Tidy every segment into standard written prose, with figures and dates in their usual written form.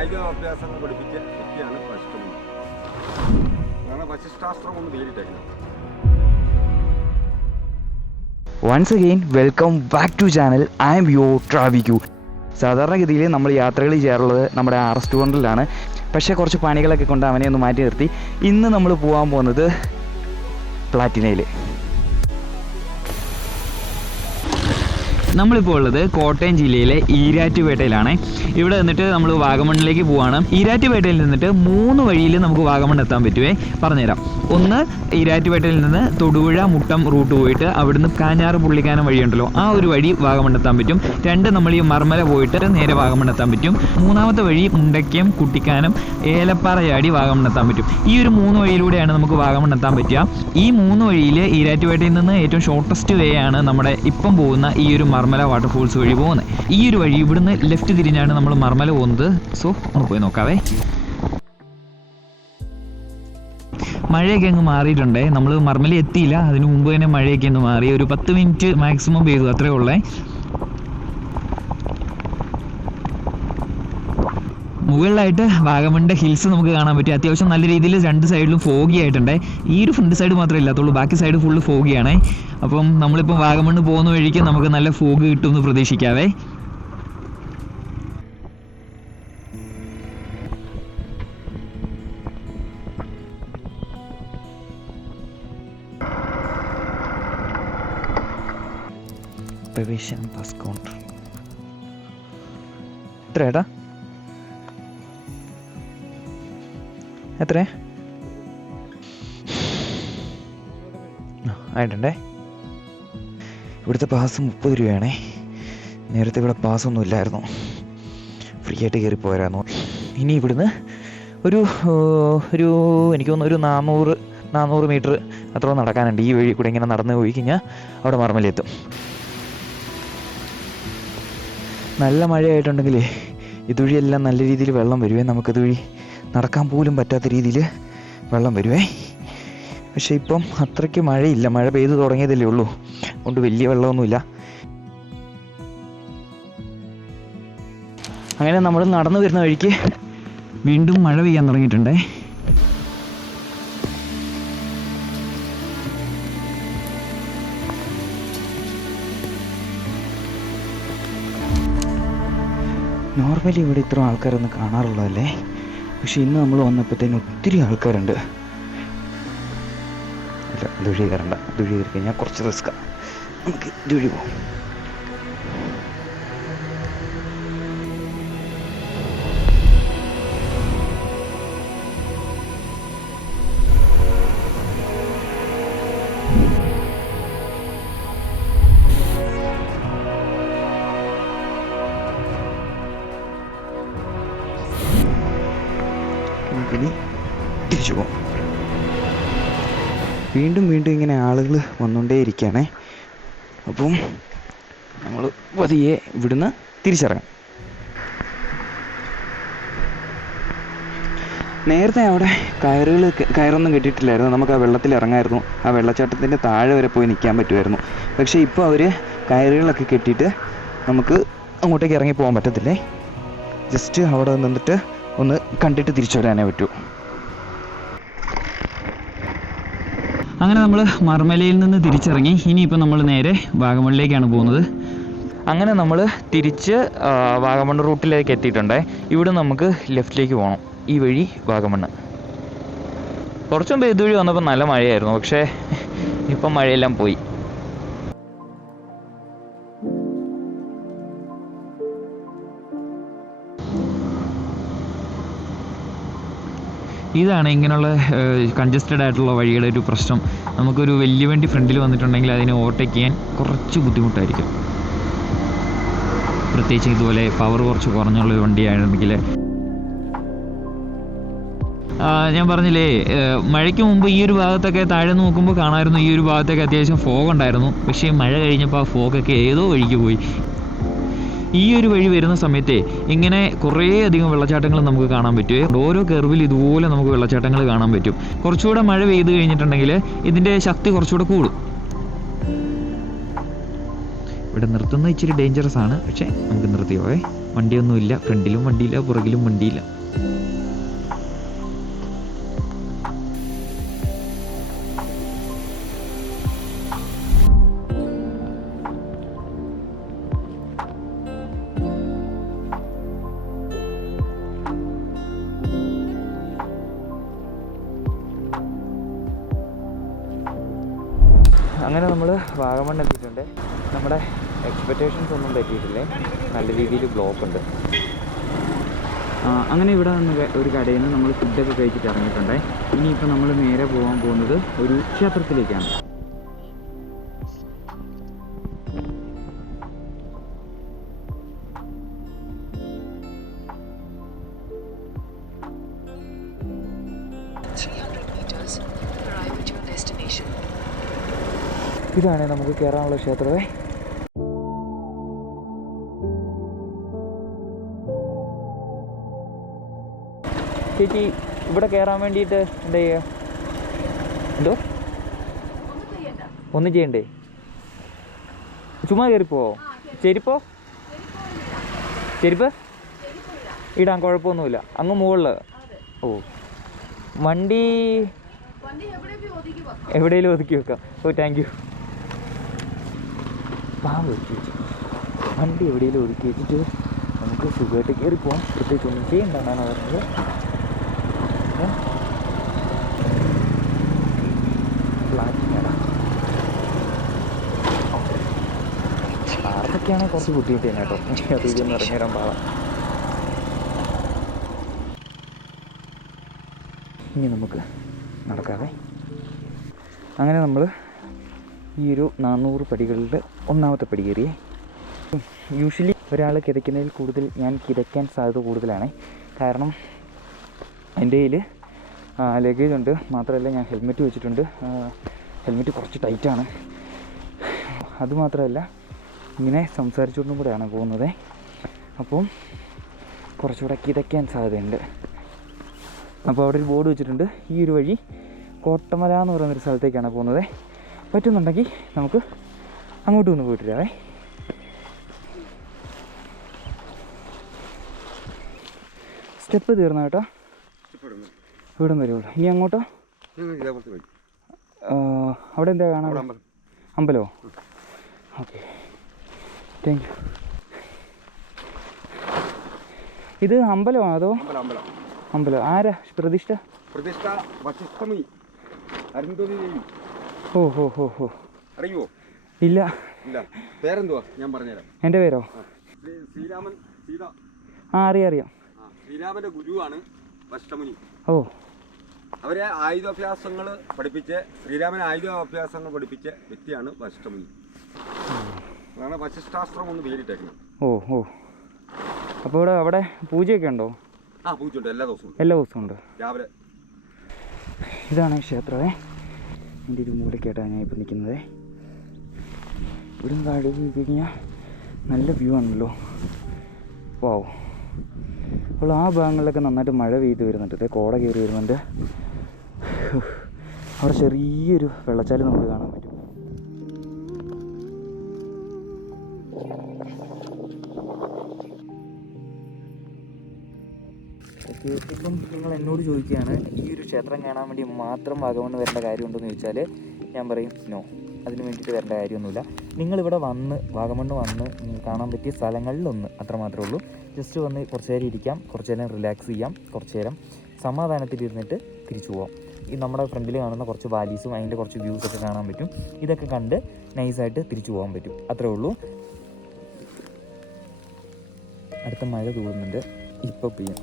കായിക അഭ്യാസങ്ങൾ പഠിപ്പിച്ച വ്യക്തിയാണ് വശിഷ്ഠമുനി. അതാണ് വശിഷ്ഠാസ്ത്രം കൊണ്ട് പേരിട്ടേക്കുന്നത്. Once again welcome back to channel. I am your ട്രാവിക്യൂ. സാധാരണഗതിയിൽ നമ്മൾ യാത്രകൾ ചെയ്യാറുള്ളത് നമ്മുടെ റെസ്റ്റോറൻറ്റിലാണ്. പക്ഷേ കുറച്ച് പണികളൊക്കെ കൊണ്ട് അവനെ ഒന്ന് മാറ്റി നിർത്തി ഇന്ന് നമ്മൾ പോകാൻ പോകുന്നത് പ്ലാറ്റിനയിൽ. നമ്മളിപ്പോൾ ഉള്ളത് കോട്ടയം ജില്ലയിലെ ഈരാറ്റുപേട്ടയിലാണ്. ഇവിടെ നിന്നിട്ട് നമ്മൾ വാഗമണ്ണിലേക്ക് പോവാണ്. ഈരാറ്റുപേട്ടയിൽ നിന്നിട്ട് 3 വഴിയിൽ നമുക്ക് വാഗമൺ എത്താൻ പറ്റുമേ. പറഞ്ഞുതരാം. ഒന്ന്, ഈരാറ്റുപേട്ടയിൽ നിന്ന് തൊടുപുഴ മുട്ടം റൂട്ട് പോയിട്ട് അവിടുന്ന് കാഞ്ഞാറ് പുള്ളിക്കാനം വഴിയുണ്ടല്ലോ, ആ ഒരു വഴി വാഗമൺ എത്താൻ പറ്റും. 2, നമ്മൾ ഈ മർമല പോയിട്ട് നേരെ വാഗമൺ എത്താൻ പറ്റും. 3-ാമത്തെ വഴി മുണ്ടയ്ക്കം കുട്ടിക്കാനം ഏലപ്പാറ ചാടി വാഗമൺ എത്താൻ പറ്റും. ഈ ഒരു 3 വഴിയിലൂടെയാണ് നമുക്ക് വാഗമൺ എത്താൻ പറ്റുക. ഈ 3 വഴിയിൽ ഈരാറ്റുപേട്ടയിൽ നിന്ന് ഏറ്റവും ഷോർട്ടസ്റ്റ് വേ ആണ് നമ്മുടെ ഇപ്പം പോകുന്ന ഈ ഒരു മർമല വാട്ടർഫോൾസ് വഴി പോകുന്നത്. ഈ ഒരു വഴി ഇവിടുന്ന് ലെഫ്റ്റ് തിരിഞ്ഞാണ് നമ്മൾ മർമല പോകുന്നത്. സോ ഒന്ന് പോയി നോക്കാവേ. മഴയൊക്കെ അങ്ങ് മാറിയിട്ടുണ്ട്. നമ്മൾ മർമല എത്തിയില്ല, അതിന് മുമ്പ് തന്നെ മഴയൊക്കെ ഒന്ന് മാറി. ഒരു 10 മിനിറ്റ് മാക്സിമം പെയ്തു, അത്രേ ഉള്ളേ. മുകളിലായിട്ട് വാഗമണിൻ്റെ ഹിൽസ് നമുക്ക് കാണാൻ പറ്റും. അത്യാവശ്യം നല്ല രീതിയിൽ 2 സൈഡിലും ഫോഗി ആയിട്ടുണ്ട്. ഈ ഒരു ഫ്രണ്ട് സൈഡ് മാത്രമേ ഇല്ലാത്തുള്ളൂ, ബാക്കി സൈഡ് ഫുള്ള് ഫോഗിയാണ്. അപ്പം നമ്മളിപ്പം വാഗമണ്ണ് പോകുന്ന വഴിക്ക് നമുക്ക് നല്ല ഫോഗ് കിട്ടുമെന്ന് പ്രതീക്ഷിക്കാവേ. പ്രവേശനം പാസ് കൗണ്ടർ എത്രയാടാ? എത്ര ആയിട്ടുണ്ടേ? ഇവിടുത്തെ പാസ് 30 രൂപയാണേ. നേരത്തെ ഇവിടെ പാസ്സൊന്നും ഇല്ലായിരുന്നു, ഫ്രീ ആയിട്ട് കയറി പോരായിരുന്നു. ഇനി ഇവിടുന്ന് ഒരു എനിക്ക് തോന്നുന്നു ഒരു 400 മീറ്റർ അത്ര നടക്കാനുണ്ട്. ഈ വഴി കൂടെ ഇങ്ങനെ നടന്നു പോയി കഴിഞ്ഞാൽ അവിടെ മർമലയെത്തും. നല്ല മഴയായിട്ടുണ്ടെങ്കിലേ ഇതുവഴിയെല്ലാം നല്ല രീതിയിൽ വെള്ളം വരുവേ. നമുക്കിതുവഴി നടക്കാൻ പോലും പറ്റാത്ത രീതിയിൽ വെള്ളം വരുവേ. പക്ഷേ ഇപ്പം അത്രയ്ക്ക് മഴയില്ല, മഴ പെയ്തു തുടങ്ങിയതല്ലേ ഉള്ളൂ, അതുകൊണ്ട് വലിയ വെള്ളമൊന്നുമില്ല. അങ്ങനെ നമ്മൾ നടന്നു വരുന്ന വഴിക്ക് വീണ്ടും മഴ പെയ്യാൻ തുടങ്ങിയിട്ടുണ്ടേ. നോർമലി ഇവിടെ ഇത്ര ആൾക്കാരൊന്നും കാണാറുള്ളതല്ലേ, പക്ഷെ ഇന്ന് നമ്മൾ വന്നപ്പോഴത്തേന് ഒത്തിരി ആൾക്കാരുണ്ട്. അല്ല, ഇതുവഴി കയറണ്ട, ഇതുവഴി കയറി കഴിഞ്ഞാൽ കുറച്ച് റിസ്ക്കാണ്. നമുക്ക് ഇതുവഴി പോകും. തിരിച്ചു പോകും. വീണ്ടും ഇങ്ങനെ ആളുകൾ വന്നുകൊണ്ടേയിരിക്കുകയാണേ. അപ്പം നമ്മൾ പതിയെ ഇവിടുന്ന് തിരിച്ചിറങ്ങാം. നേരത്തെ അവിടെ കയറൊന്നും കെട്ടിയിട്ടില്ലായിരുന്നു. നമുക്ക് ആ വെള്ളത്തിൽ ഇറങ്ങായിരുന്നു, ആ വെള്ളച്ചാട്ടത്തിൻ്റെ താഴെ വരെ പോയി നിൽക്കാൻ പറ്റുമായിരുന്നു. പക്ഷേ ഇപ്പോൾ അവർ കയറുകളൊക്കെ കെട്ടിയിട്ട് നമുക്ക് അങ്ങോട്ടേക്ക് ഇറങ്ങി പോകാൻ പറ്റത്തില്ലേ. ജസ്റ്റ് അവിടെ നിന്നിട്ട് ഒന്ന് കണ്ടിട്ട് തിരിച്ചു വരാനേ പറ്റൂ. അങ്ങനെ നമ്മൾ മർമലയിൽ നിന്ന് തിരിച്ചിറങ്ങി. ഇനിയിപ്പോൾ നമ്മൾ നേരെ വാഗമണിലേക്കാണ് പോകുന്നത്. അങ്ങനെ നമ്മൾ തിരിച്ച് വാഗമൺ റൂട്ടിലേക്ക് എത്തിയിട്ടുണ്ട്. ഇവിടെ നമുക്ക് ലെഫ്റ്റിലേക്ക് പോകണം, ഈ വഴി വാഗമണ്ണ്. കുറച്ചും മുമ്പ് ഇതുവഴി വന്നപ്പോൾ നല്ല മഴയായിരുന്നു, പക്ഷേ ഇപ്പം മഴയെല്ലാം പോയി. ഇതാണ് ഇങ്ങനെയുള്ള കൺജസ്റ്റഡ് ആയിട്ടുള്ള വഴിയുടെ ഒരു പ്രശ്നം. നമുക്കൊരു വലിയ വണ്ടി ഫ്രണ്ടിൽ വന്നിട്ടുണ്ടെങ്കിൽ അതിനെ ഓവർടേക്ക് ചെയ്യാൻ കുറച്ച് ബുദ്ധിമുട്ടായിരിക്കും. പ്രത്യേകിച്ച് ഇതുപോലെ പവർ കുറച്ച് കുറഞ്ഞുള്ളൊരു വണ്ടിയാണെങ്കിൽ. ഞാൻ പറഞ്ഞില്ലേ, മഴയ്ക്ക് മുമ്പ് ഈ ഒരു ഭാഗത്തൊക്കെ താഴെ നോക്കുമ്പോൾ കാണാമായിരുന്നു, ഈ ഒരു ഭാഗത്തൊക്കെ അത്യാവശ്യം ഫോഗ് ഉണ്ടായിരുന്നു. പക്ഷേ മഴ കഴിഞ്ഞപ്പോൾ ആ ഫോഗൊക്കെ ഏതോ വഴിക്ക് പോയി. ഈ ഒരു വഴി വരുന്ന സമയത്തെ ഇങ്ങനെ കുറേ അധികം വെള്ളച്ചാട്ടങ്ങൾ നമുക്ക് കാണാൻ പറ്റും. ഓരോ കർവിൽ ഇതുപോലെ നമുക്ക് വെള്ളച്ചാട്ടങ്ങൾ കാണാൻ പറ്റും. കുറച്ചുകൂടെ മഴ പെയ്ത് കഴിഞ്ഞിട്ടുണ്ടെങ്കിൽ ഇതിൻ്റെ ശക്തി കുറച്ചുകൂടെ കൂടും. ഇവിടെ നിർത്തുന്നത് ഇച്ചിരി ഡേഞ്ചറസ് ആണ്, പക്ഷേ നമുക്ക് നിർത്തി പോവേ. വണ്ടിയൊന്നുമില്ല, ഫ്രണ്ടിലും വണ്ടിയില്ല, പുറകിലും വണ്ടിയില്ല. അങ്ങനെ നമ്മൾ വാഗമൺ എത്തിയിട്ടുണ്ട്. നമ്മുടെ എക്സ്പെക്റ്റേഷൻസ് ഒന്നും പറ്റിയിട്ടില്ലേ, നല്ല രീതിയിൽ ബ്ലോക്ക് ഉണ്ട്. അങ്ങനെ ഇവിടെ നിന്ന് ഒരു കടയിൽ നിന്ന് നമ്മൾ ഫുഡൊക്കെ കഴിച്ചിട്ട് ഇറങ്ങിയിട്ടുണ്ടേ. ഇനിയിപ്പോൾ നമ്മൾ നേരെ പോകാൻ പോകുന്നത് ഒരു ക്ഷേത്രത്തിലേക്കാണ്. ഇതാണ് നമുക്ക് കയറാനുള്ള ക്ഷേത്രമേ. ചേച്ചി, ഇവിടെ കയറാൻ വേണ്ടിയിട്ട് എന്താ ചെയ്യുക? എന്തോ ഒന്നും ചെയ്യണ്ടേ? ചുമ്മാ കയറിപ്പോവോ? ചെരുപ്പ് ഇടാൻ കുഴപ്പമൊന്നുമില്ല. അങ്ങ് മുകളിൽ. ഓ, വണ്ടി എവിടെയെങ്കിലും ഒതുക്കി വെക്കാം. ഓ, താങ്ക് യു. വണ്ടി എവിടെയെങ്കിലും ഒതുക്കി വെച്ചിട്ട് നമുക്ക് സുഖമായിട്ട് കയറി പോകാം. പ്രത്യേകിച്ച് ഒന്നും ചെയ്യണ്ടെന്നാണ് പറഞ്ഞത്. ഫ്ലാറ്റിങ്ങടാ. ആർക്കൊക്കെയാണെങ്കിൽ കുറച്ച് ബുദ്ധിമുട്ട് തന്നെ കേട്ടോ. അതിലൊന്നും ഇറങ്ങിയിടാൻ പാടാം. ഇനി നമുക്ക് നടക്കാവേ. അങ്ങനെ നമ്മൾ ഈ ഒരു 400 പടികളിൽ 1ാമത്തെ പടി കയറിയേ. യൂഷ്വലി ഒരാൾ കിതയ്ക്കുന്നതിൽ കൂടുതൽ ഞാൻ കിതയ്ക്കാൻ സാധ്യത കൂടുതലാണ്. കാരണം എൻ്റെ കയ്യിൽ ലഗേജ് ഉണ്ട്, മാത്രമല്ല ഞാൻ ഹെൽമെറ്റ് വെച്ചിട്ടുണ്ട്. ഹെൽമെറ്റ് കുറച്ച് ടൈറ്റാണ്. അതുമാത്രമല്ല ഇങ്ങനെ സംസാരിച്ചുകൊണ്ടും കൂടെയാണ് പോകുന്നത്. അപ്പം കുറച്ചുകൂടെ കിതയ്ക്കാൻ സാധ്യതയുണ്ട്. അപ്പോൾ അവിടെ ഒരു ബോർഡ് വെച്ചിട്ടുണ്ട്. ഈ ഒരു വഴി കോട്ടമല എന്ന് പറയുന്നൊരു സ്ഥലത്തേക്കാണ് പോകുന്നത്. പറ്റുന്നുണ്ടെങ്കിൽ നമുക്ക് അങ്ങോട്ട് ഒന്ന് പോയിട്ട് വരാവേ. സ്റ്റെപ്പ് തീർന്ന കേട്ടോ, ഇവിടം വരെ ഉള്ളു. ഇനി അങ്ങോട്ടോ? അവിടെ എന്താ കാണാൻ? അമ്പലമോ? Okay, thank you. ഇത് അമ്പലമാണോ അതോ? അമ്പലം. ആരാ പ്രതിഷ്ഠ? ഓ ഹോ ഹോ ഹോ. അറിയുമോ? ഇല്ല. പേരെന്തുവാ? ഞാൻ പറഞ്ഞുതരാം. എൻ്റെ പേരോ? ശ്രീരാമൻ, സീത. അറിയാം. ശ്രീരാമന്റെ ഗുരുവാണ് വശിഷ്ഠമുനി. ഓ, അവരെ ആയുധാഭ്യാസങ്ങൾ പഠിപ്പിച്ച്, ശ്രീരാമൻ ആയുധാഭ്യാസങ്ങൾ പഠിപ്പിച്ച വ്യക്തിയാണ് വശിഷ്ഠമുനി. അതാണ് വശിഷ്ഠാസ്ത്രം എന്ന് പേരിട്ടേക്കുന്നത്. ഓ. അപ്പോൾ അവിടെ പൂജയൊക്കെ ഉണ്ടോ? പൂജയുണ്ട്, എല്ലാ ദിവസവും ഉണ്ട് രാവിലെ. ഇതാണ് ക്ഷേത്രമേ. എൻ്റെ ഒരു മൂലക്കേട്ടാണ് ഞാൻ ഇപ്പോൾ നിൽക്കുന്നത്. ഇവിടെ നിന്ന് താഴെ പോയി കഴിഞ്ഞാൽ നല്ല വ്യൂ ആണല്ലോ. വാവ്. അപ്പോൾ ആ ഭാഗങ്ങളിലൊക്കെ നന്നായിട്ട് മഴ പെയ്ത് വരുന്നുണ്ട്. കോട കയറി വരുന്നുണ്ട്. അവിടെ ചെറിയൊരു വെള്ളച്ചാല് നമുക്ക് കാണാൻ പറ്റും. ഇപ്പം നിങ്ങൾ എന്നോട് ചോദിക്കുകയാണ് ഈ ഒരു ക്ഷേത്രം കാണാൻ വേണ്ടി മാത്രം വാഗമൺ വരേണ്ട കാര്യമുണ്ടെന്ന് ചോദിച്ചാൽ ഞാൻ പറയും നോ. അതിന് വേണ്ടിയിട്ട് വരേണ്ട കാര്യമൊന്നുമില്ല. നിങ്ങളിവിടെ വന്ന് വാഗമണ്ണ് വന്ന് കാണാൻ പറ്റിയ സ്ഥലങ്ങളിലൊന്ന് അത്രമാത്രമേ ഉള്ളൂ. ജസ്റ്റ് വന്ന് കുറച്ച് നേരം ഇരിക്കാം, കുറച്ച് നേരം റിലാക്സ് ചെയ്യാം, കുറച്ച് നേരം സമാധാനത്തിലിരുന്നിട്ട് തിരിച്ചു പോകാം. ഈ നമ്മുടെ ഫ്രണ്ടിൽ കാണുന്ന കുറച്ച് വാലീസും അതിൻ്റെ കുറച്ച് വ്യൂസൊക്കെ കാണാൻ പറ്റും. ഇതൊക്കെ കണ്ട് നൈസായിട്ട് തിരിച്ചു പോകാൻ പറ്റും. അത്രേ ഉള്ളൂ. അടുത്ത മഴ തൂടുന്നുണ്ട്, ഇപ്പോൾ പെയ്യും.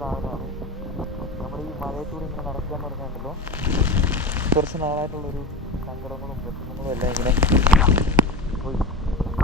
സാധനമാണ്. നമ്മൾ ഈ മഴയത്തൂടെ ഇങ്ങനെ നടക്കുക എന്ന് പറഞ്ഞാണ്ടല്ലോ കുറച്ച് നാളായിട്ടുള്ളൊരു സങ്കടങ്ങളും പ്രശ്നങ്ങളും എല്ലാം ഇങ്ങനെ പോയി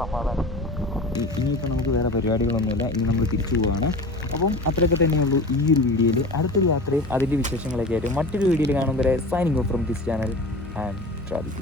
സമാധാനം. ഇനിയിപ്പോൾ നമുക്ക് വേറെ പരിപാടികളൊന്നുമില്ല, ഇനി നമ്മൾ തിരിച്ചു പോവുകയാണ്. അപ്പം അത്രയൊക്കെ തന്നെയുള്ളൂ ഈ ഒരു വീഡിയോയിൽ. അടുത്തൊരു യാത്രയും അതിൻ്റെ വിശേഷങ്ങളൊക്കെ ആയിട്ട് മറ്റൊരു വീഡിയോയിൽ കാണും വരെ signing off from this channel. I am ട്രാവിൽ.